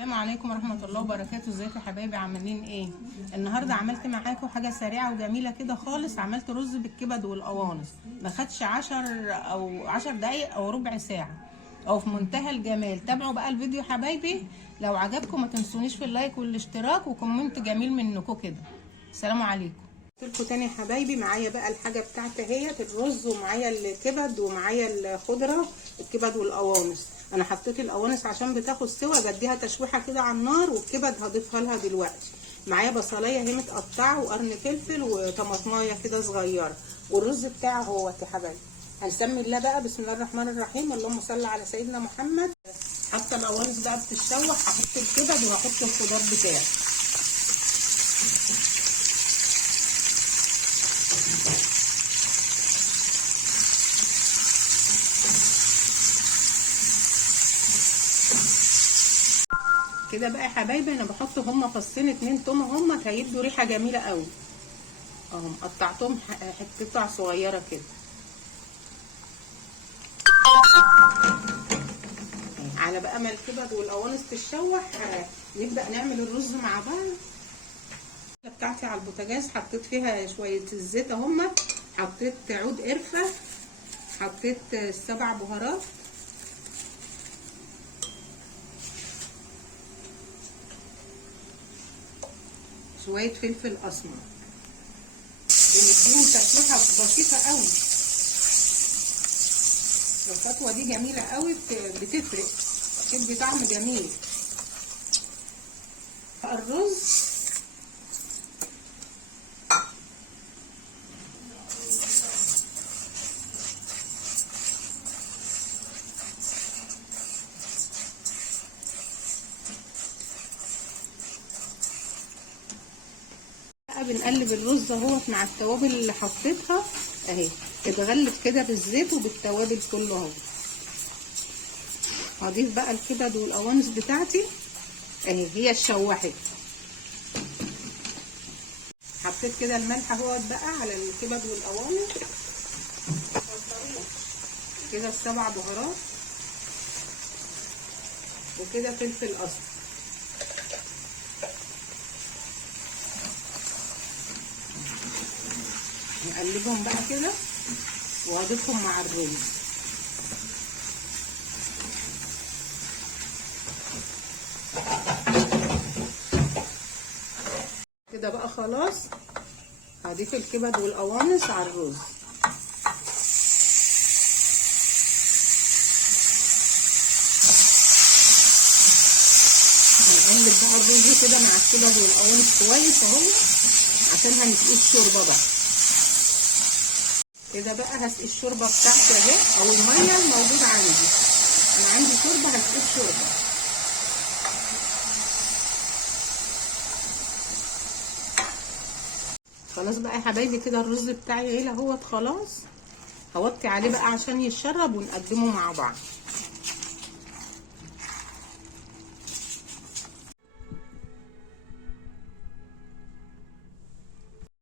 السلام عليكم ورحمة الله وبركاته. ازيكم يا حبايبي، عاملين ايه؟ النهارده عملت معاكم حاجة سريعة وجميلة كده خالص. عملت رز بالكبد والقوانص، ما خدش 10 دقايق او ربع ساعة، او في منتهى الجمال. تابعوا بقى الفيديو حبايبي، لو عجبكم ما تنسونيش في اللايك والاشتراك وكومنت جميل منكم كده. السلام عليكم. قلت لكم تاني يا حبايبي، معايا بقى الحاجة بتاعتي اهيت، الرز ومعايا الكبد ومعايا الخضرة، الكبد والقوانص. انا حطيت القوانص عشان بتاخد سوا، بديها تشويحه كده على النار، والكبد هضيفها لها دلوقتي. معايا بصلايه اهي متقطعه وقرن فلفل وطماطمايه كده صغيره، والرز بتاعه اهوت يا حبايبي. هنسمي الله بقى، بسم الله الرحمن الرحيم، اللهم صل على سيدنا محمد. حاطه القوانص بقى بتتشوح، هحط الكبد وهحط الخضار بتاعي. كده بقى يا حبايبي، انا بحط هما فصين 2 توم، هما هيدوا ريحه جميله قوي اهم. قطعتهم قطع صغيره كده. على بقى ما الكبد والقوانص تتشوح، نبدا نعمل الرز مع بعض. بتاعتي على البوتاجاز حطيت فيها شويه الزيت اهم، حطيت عود قرفه، حطيت 7 بهارات، شويه فلفل اسمر، بنديهم تشويحه بسيطه قوي. الخطوه دي جميله قوي، بتفرق، بتدي طعم جميل. الرز بنقلب الرز اهوت مع التوابل اللي حطيتها اهي، اتغلف كده بالزيت وبالتوابل كله اهو. هضيف بقى الكبد والقوانص بتاعتي اهي، هي اتشوحت. حطيت كده الملح اهوت بقى على الكبد والقوانص كده، ال7 بهارات، وكده فلفل اسمر. نقلبهم بقى كده وهضيفهم مع الرز. كده بقى خلاص، هضيف الكبد والقوانص على الرز. هنقلب بقى الرز كده مع الكبد والقوانص كويس اهو، عشان هنسقيه الشوربه بقى. كده بقى هسقي الشوربه بتاعتي اهي، او الميه الموجوده عندي. انا عندي شوربه، هسقي الشوربه. خلاص بقى يا حبايبي، كده الرز بتاعي اهي اهوت خلاص. هوطي عليه بقى عشان يتشرب ونقدمه مع بعض.